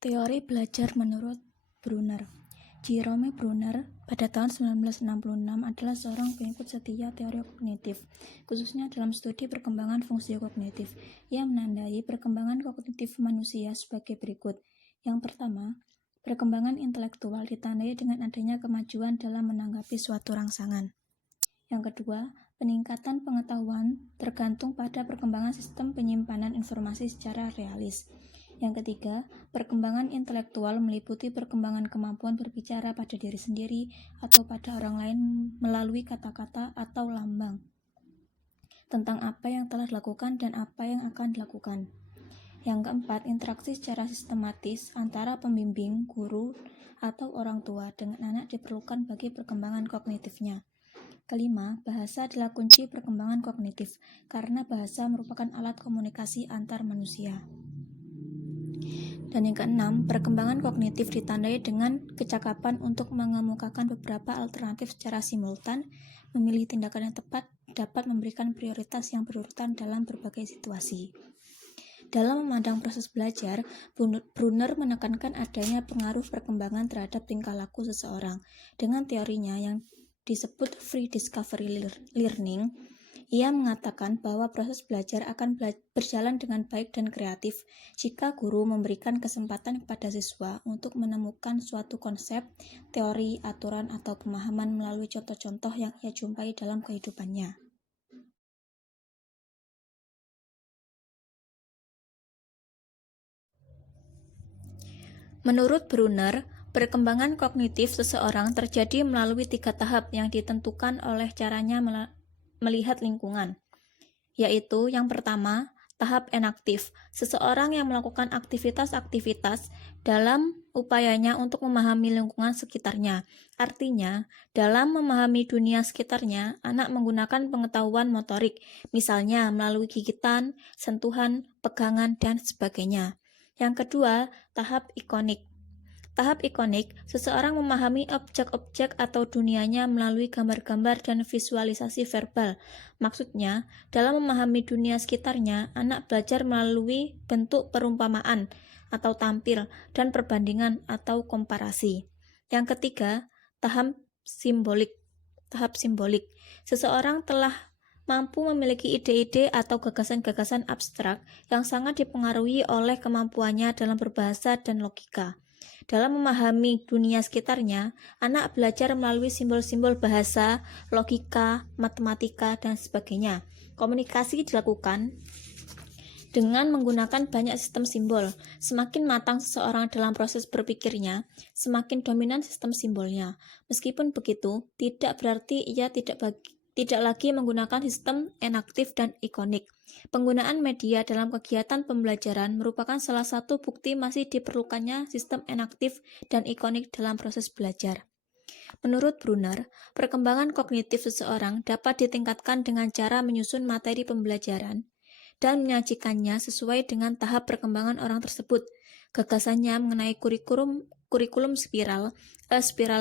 Teori belajar menurut Brunner. Jerome Brunner pada tahun 1966 adalah seorang pengikut setia teori kognitif, khususnya dalam studi perkembangan fungsi kognitif. Ia menandai perkembangan kognitif manusia sebagai berikut. Yang pertama, perkembangan intelektual ditandai dengan adanya kemajuan dalam menanggapi suatu rangsangan. Yang kedua, peningkatan pengetahuan tergantung pada perkembangan sistem penyimpanan informasi secara realis. Yang ketiga, perkembangan intelektual meliputi perkembangan kemampuan berbicara pada diri sendiri atau pada orang lain melalui kata-kata atau lambang tentang apa yang telah dilakukan dan apa yang akan dilakukan. Yang keempat, interaksi secara sistematis antara pembimbing, guru, atau orang tua dengan anak diperlukan bagi perkembangan kognitifnya. Kelima, bahasa adalah kunci perkembangan kognitif, karena bahasa merupakan alat komunikasi antar manusia. Dan yang keenam, perkembangan kognitif ditandai dengan kecakapan untuk mengemukakan beberapa alternatif secara simultan, memilih tindakan yang tepat, dapat memberikan prioritas yang berurutan dalam berbagai situasi. Dalam memandang proses belajar, Brunner menekankan adanya pengaruh perkembangan terhadap tingkah laku seseorang. Dengan teorinya yang disebut free discovery learning, ia mengatakan bahwa proses belajar akan berjalan dengan baik dan kreatif jika guru memberikan kesempatan kepada siswa untuk menemukan suatu konsep, teori, aturan, atau pemahaman melalui contoh-contoh yang ia jumpai dalam kehidupannya. Menurut Brunner, perkembangan kognitif seseorang terjadi melalui 3 tahap yang ditentukan oleh caranya melihat lingkungan, yaitu yang pertama, tahap enaktif, seseorang yang melakukan aktivitas-aktivitas dalam upayanya untuk memahami lingkungan sekitarnya. Artinya, dalam memahami dunia sekitarnya, anak menggunakan pengetahuan motorik, misalnya melalui gigitan, sentuhan, pegangan, dan sebagainya. Yang kedua, tahap ikonik. Tahap ikonik, seseorang memahami objek-objek atau dunianya melalui gambar-gambar dan visualisasi verbal. Maksudnya, dalam memahami dunia sekitarnya, anak belajar melalui bentuk perumpamaan atau tampil dan perbandingan atau komparasi. Yang ketiga, tahap simbolik. Tahap simbolik, seseorang telah mampu memiliki ide-ide atau gagasan-gagasan abstrak yang sangat dipengaruhi oleh kemampuannya dalam berbahasa dan logika. Dalam memahami dunia sekitarnya, anak belajar melalui simbol-simbol bahasa, logika, matematika, dan sebagainya. Komunikasi dilakukan dengan menggunakan banyak sistem simbol. Semakin matang seseorang dalam proses berpikirnya, semakin dominan sistem simbolnya. Meskipun begitu, tidak berarti ia tidak lagi menggunakan sistem enaktif dan ikonik. Penggunaan media dalam kegiatan pembelajaran merupakan salah satu bukti masih diperlukannya sistem enaktif dan ikonik dalam proses belajar. Menurut Brunner, perkembangan kognitif seseorang dapat ditingkatkan dengan cara menyusun materi pembelajaran dan menyajikannya sesuai dengan tahap perkembangan orang tersebut. Gagasannya mengenai kurikulum spiral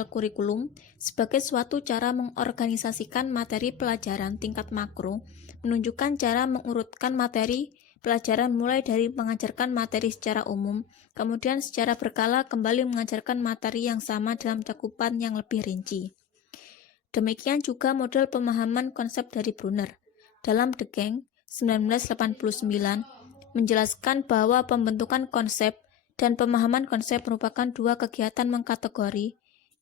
kurikulum sebagai suatu cara mengorganisasikan materi pelajaran tingkat makro, menunjukkan cara mengurutkan materi pelajaran mulai dari mengajarkan materi secara umum, kemudian secara berkala kembali mengajarkan materi yang sama dalam cakupan yang lebih rinci. Demikian juga model pemahaman konsep dari Brunner. Dalam The Gang, 1989, menjelaskan bahwa pembentukan konsep dan pemahaman konsep merupakan dua kegiatan mengkategori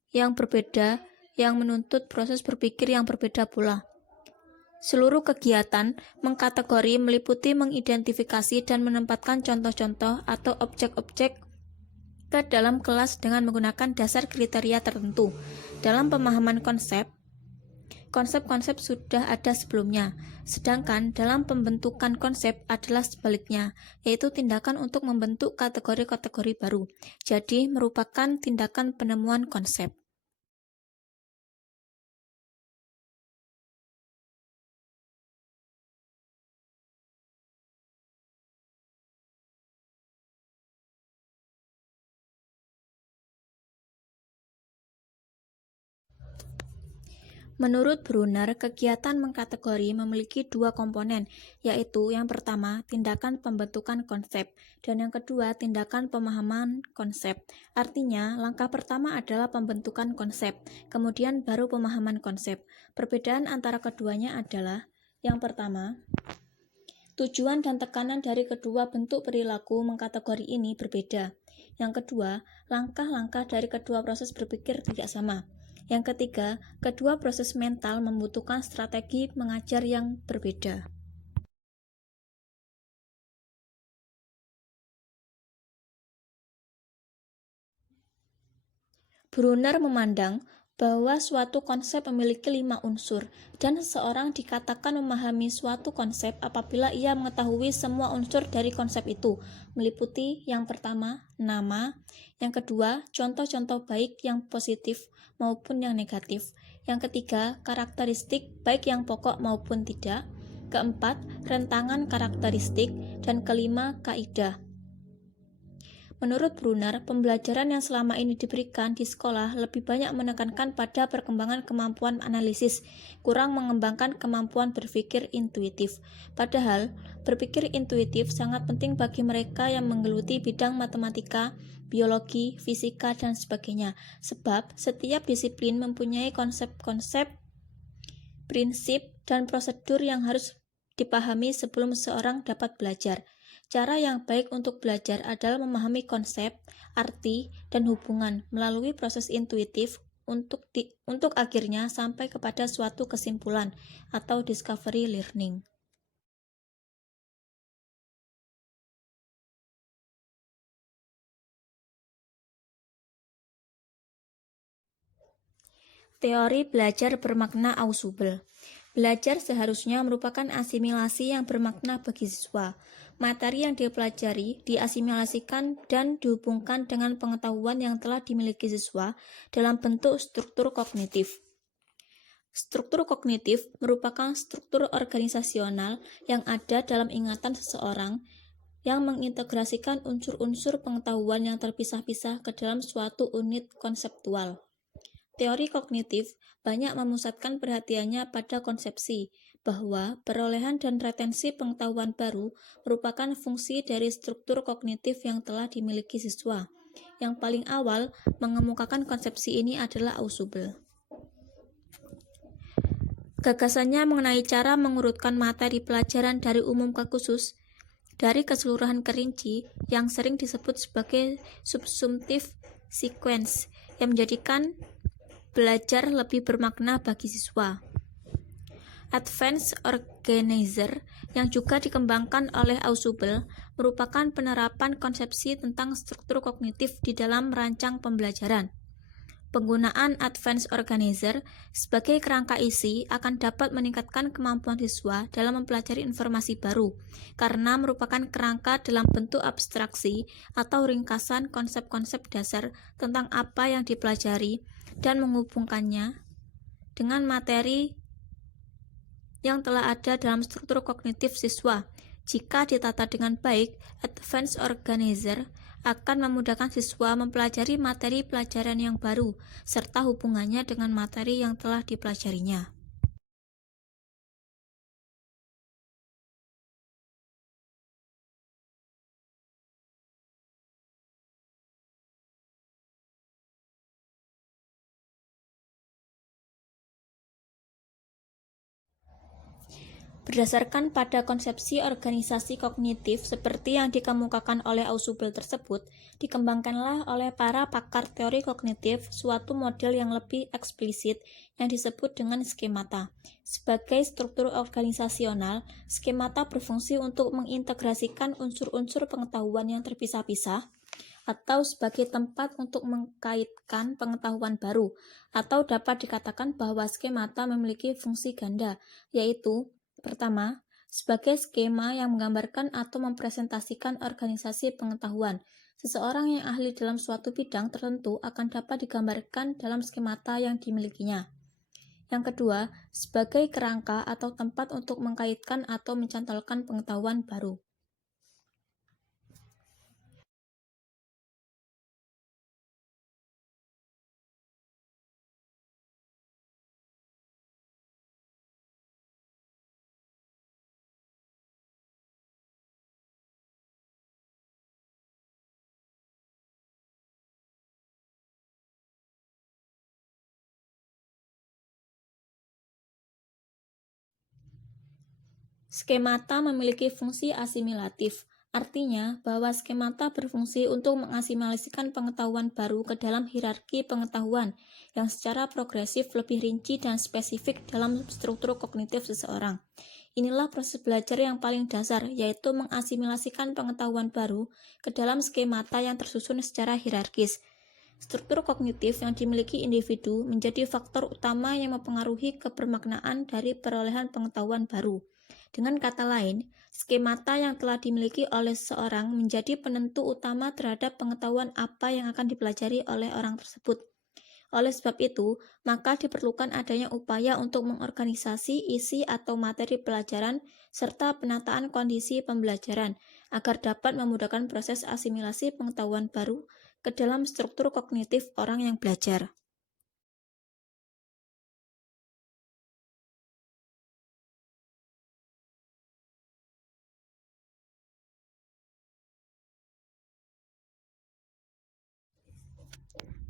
yang berbeda yang menuntut proses berpikir yang berbeda pula. Seluruh kegiatan mengkategori meliputi mengidentifikasi dan menempatkan contoh-contoh atau objek-objek ke dalam kelas dengan menggunakan dasar kriteria tertentu. Dalam pemahaman konsep, konsep-konsep sudah ada sebelumnya, sedangkan dalam pembentukan konsep adalah sebaliknya, yaitu tindakan untuk membentuk kategori-kategori baru. Jadi, merupakan tindakan penemuan konsep. Menurut Brunner, kegiatan mengkategori memiliki dua komponen, yaitu yang pertama, tindakan pembentukan konsep, dan yang kedua, tindakan pemahaman konsep. Artinya, langkah pertama adalah pembentukan konsep, kemudian baru pemahaman konsep. Perbedaan antara keduanya adalah, yang pertama, tujuan dan tekanan dari kedua bentuk perilaku mengkategori ini berbeda. Yang kedua, langkah-langkah dari kedua proses berpikir tidak sama. Yang ketiga, kedua proses mental membutuhkan strategi mengajar yang berbeda. Brunner memandang bahwa suatu konsep memiliki 5 unsur, dan seseorang dikatakan memahami suatu konsep apabila ia mengetahui semua unsur dari konsep itu, meliputi yang pertama, nama, yang kedua, contoh-contoh baik yang positif maupun yang negatif, yang ketiga, karakteristik baik yang pokok maupun tidak, keempat, rentangan karakteristik, dan kelima, kaidah. Menurut Brunner, pembelajaran yang selama ini diberikan di sekolah lebih banyak menekankan pada perkembangan kemampuan analisis, kurang mengembangkan kemampuan berpikir intuitif. Padahal, berpikir intuitif sangat penting bagi mereka yang menggeluti bidang matematika, biologi, fisika, dan sebagainya, sebab setiap disiplin mempunyai konsep-konsep, prinsip, dan prosedur yang harus dipahami sebelum seseorang dapat belajar. Cara yang baik untuk belajar adalah memahami konsep, arti, dan hubungan melalui proses intuitif untuk akhirnya sampai kepada suatu kesimpulan atau discovery learning. Teori belajar bermakna ausubel. Belajar seharusnya merupakan asimilasi yang bermakna bagi siswa. Materi yang dipelajari diasimilasikan dan dihubungkan dengan pengetahuan yang telah dimiliki siswa dalam bentuk struktur kognitif. Struktur kognitif merupakan struktur organisasional yang ada dalam ingatan seseorang yang mengintegrasikan unsur-unsur pengetahuan yang terpisah-pisah ke dalam suatu unit konseptual. Teori kognitif banyak memusatkan perhatiannya pada konsepsi bahwa perolehan dan retensi pengetahuan baru merupakan fungsi dari struktur kognitif yang telah dimiliki siswa. Yang paling awal mengemukakan konsepsi ini adalah Ausubel. Gagasannya mengenai cara mengurutkan materi pelajaran dari umum ke khusus, dari keseluruhan ke rinci, yang sering disebut sebagai subsumptive sequence, yang menjadikan belajar lebih bermakna bagi siswa. Advanced Organizer yang juga dikembangkan oleh Ausubel merupakan penerapan konsepsi tentang struktur kognitif di dalam merancang pembelajaran. Penggunaan Advanced Organizer sebagai kerangka isi akan dapat meningkatkan kemampuan siswa dalam mempelajari informasi baru, karena merupakan kerangka dalam bentuk abstraksi atau ringkasan konsep-konsep dasar tentang apa yang dipelajari dan menghubungkannya dengan materi yang telah ada dalam struktur kognitif siswa. Jika ditata dengan baik, Advanced Organizer akan memudahkan siswa mempelajari materi pelajaran yang baru, serta hubungannya dengan materi yang telah dipelajarinya. Berdasarkan pada konsepsi organisasi kognitif seperti yang dikemukakan oleh Ausubel tersebut, dikembangkanlah oleh para pakar teori kognitif suatu model yang lebih eksplisit yang disebut dengan skemata. Sebagai struktur organisasional, skemata berfungsi untuk mengintegrasikan unsur-unsur pengetahuan yang terpisah-pisah atau sebagai tempat untuk mengkaitkan pengetahuan baru, atau dapat dikatakan bahwa skemata memiliki fungsi ganda, yaitu pertama, sebagai skema yang menggambarkan atau mempresentasikan organisasi pengetahuan. Seseorang yang ahli dalam suatu bidang tertentu akan dapat digambarkan dalam skemata yang dimilikinya. Yang kedua, sebagai kerangka atau tempat untuk mengkaitkan atau mencantolkan pengetahuan baru. Skemata memiliki fungsi asimilatif, artinya bahwa skemata berfungsi untuk mengasimilasikan pengetahuan baru ke dalam hierarki pengetahuan yang secara progresif lebih rinci dan spesifik dalam struktur kognitif seseorang. Inilah proses belajar yang paling dasar, yaitu mengasimilasikan pengetahuan baru ke dalam skemata yang tersusun secara hierarkis. Struktur kognitif yang dimiliki individu menjadi faktor utama yang mempengaruhi kebermaknaan dari perolehan pengetahuan baru. Dengan kata lain, skemata yang telah dimiliki oleh seseorang menjadi penentu utama terhadap pengetahuan apa yang akan dipelajari oleh orang tersebut. Oleh sebab itu, maka diperlukan adanya upaya untuk mengorganisasi isi atau materi pelajaran serta penataan kondisi pembelajaran agar dapat memudahkan proses asimilasi pengetahuan baru ke dalam struktur kognitif orang yang belajar.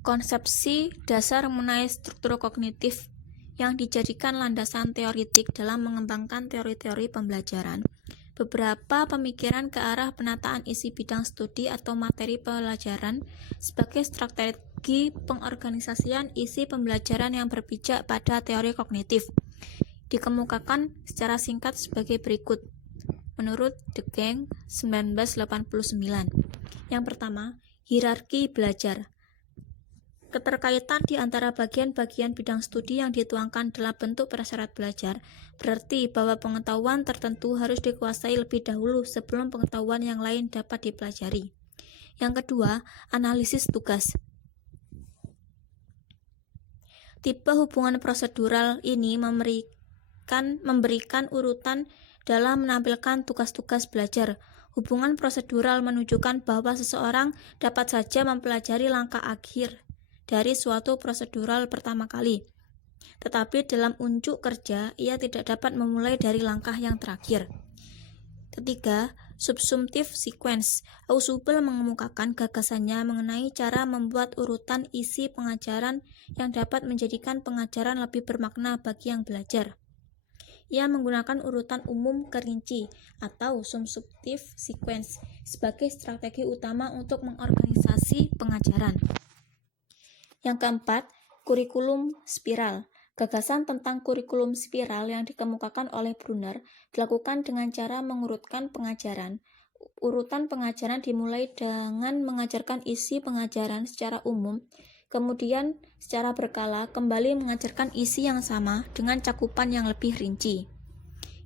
Konsepsi dasar mengenai struktur kognitif yang dijadikan landasan teoritik dalam mengembangkan teori-teori pembelajaran. Beberapa pemikiran ke arah penataan isi bidang studi atau materi pelajaran sebagai strategi pengorganisasian isi pembelajaran yang berpijak pada teori kognitif dikemukakan secara singkat sebagai berikut. Menurut De Gang 1989. Yang pertama, hierarki belajar. Keterkaitan di antara bagian-bagian bidang studi yang dituangkan dalam bentuk prasyarat belajar berarti bahwa pengetahuan tertentu harus dikuasai lebih dahulu sebelum pengetahuan yang lain dapat dipelajari. Yang kedua, analisis tugas. Tipe hubungan prosedural ini memberikan urutan dalam menampilkan tugas-tugas belajar. Hubungan prosedural menunjukkan bahwa seseorang dapat saja mempelajari langkah akhir dari suatu prosedural pertama kali. Tetapi dalam unjuk kerja, ia tidak dapat memulai dari langkah yang terakhir. Ketiga, subsumptive sequence. Ausubel mengemukakan gagasannya mengenai cara membuat urutan isi pengajaran yang dapat menjadikan pengajaran lebih bermakna bagi yang belajar. Ia menggunakan urutan umum kerinci atau subsumptive sequence sebagai strategi utama untuk mengorganisasi pengajaran. Yang keempat, kurikulum spiral. Gagasan tentang kurikulum spiral yang dikemukakan oleh Brunner dilakukan dengan cara mengurutkan pengajaran. Urutan pengajaran dimulai dengan mengajarkan isi pengajaran secara umum, kemudian secara berkala kembali mengajarkan isi yang sama dengan cakupan yang lebih rinci.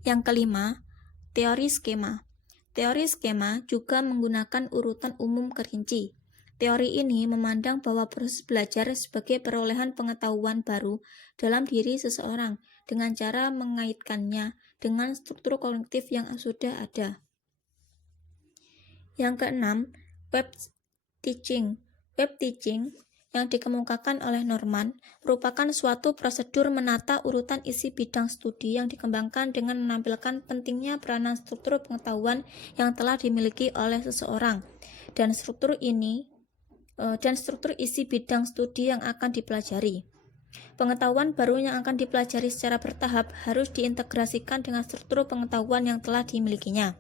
Yang kelima, teori skema. Teori skema juga menggunakan urutan umum kerinci. Teori ini memandang bahwa proses belajar sebagai perolehan pengetahuan baru dalam diri seseorang dengan cara mengaitkannya dengan struktur kognitif yang sudah ada. Yang keenam, web teaching. Web teaching yang dikemukakan oleh Norman merupakan suatu prosedur menata urutan isi bidang studi yang dikembangkan dengan menampilkan pentingnya peranan struktur pengetahuan yang telah dimiliki oleh seseorang dan struktur isi bidang studi yang akan dipelajari. Pengetahuan baru yang akan dipelajari secara bertahap harus diintegrasikan dengan struktur pengetahuan yang telah dimilikinya.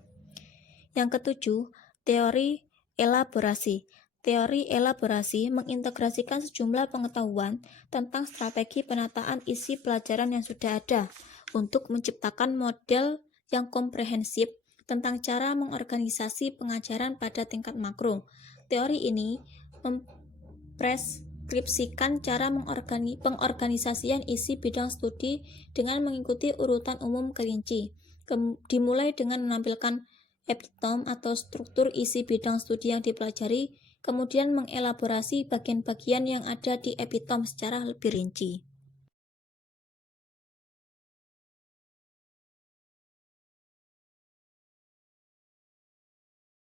Yang ketujuh, teori elaborasi. Teori elaborasi mengintegrasikan sejumlah pengetahuan tentang strategi penataan isi pelajaran yang sudah ada untuk menciptakan model yang komprehensif tentang cara mengorganisasi pengajaran pada tingkat makro. Teori ini mempreskripsikan cara pengorganisasian isi bidang studi dengan mengikuti urutan umum kerinci, dimulai dengan menampilkan epitome atau struktur isi bidang studi yang dipelajari, kemudian mengelaborasi bagian-bagian yang ada di epitome secara lebih rinci.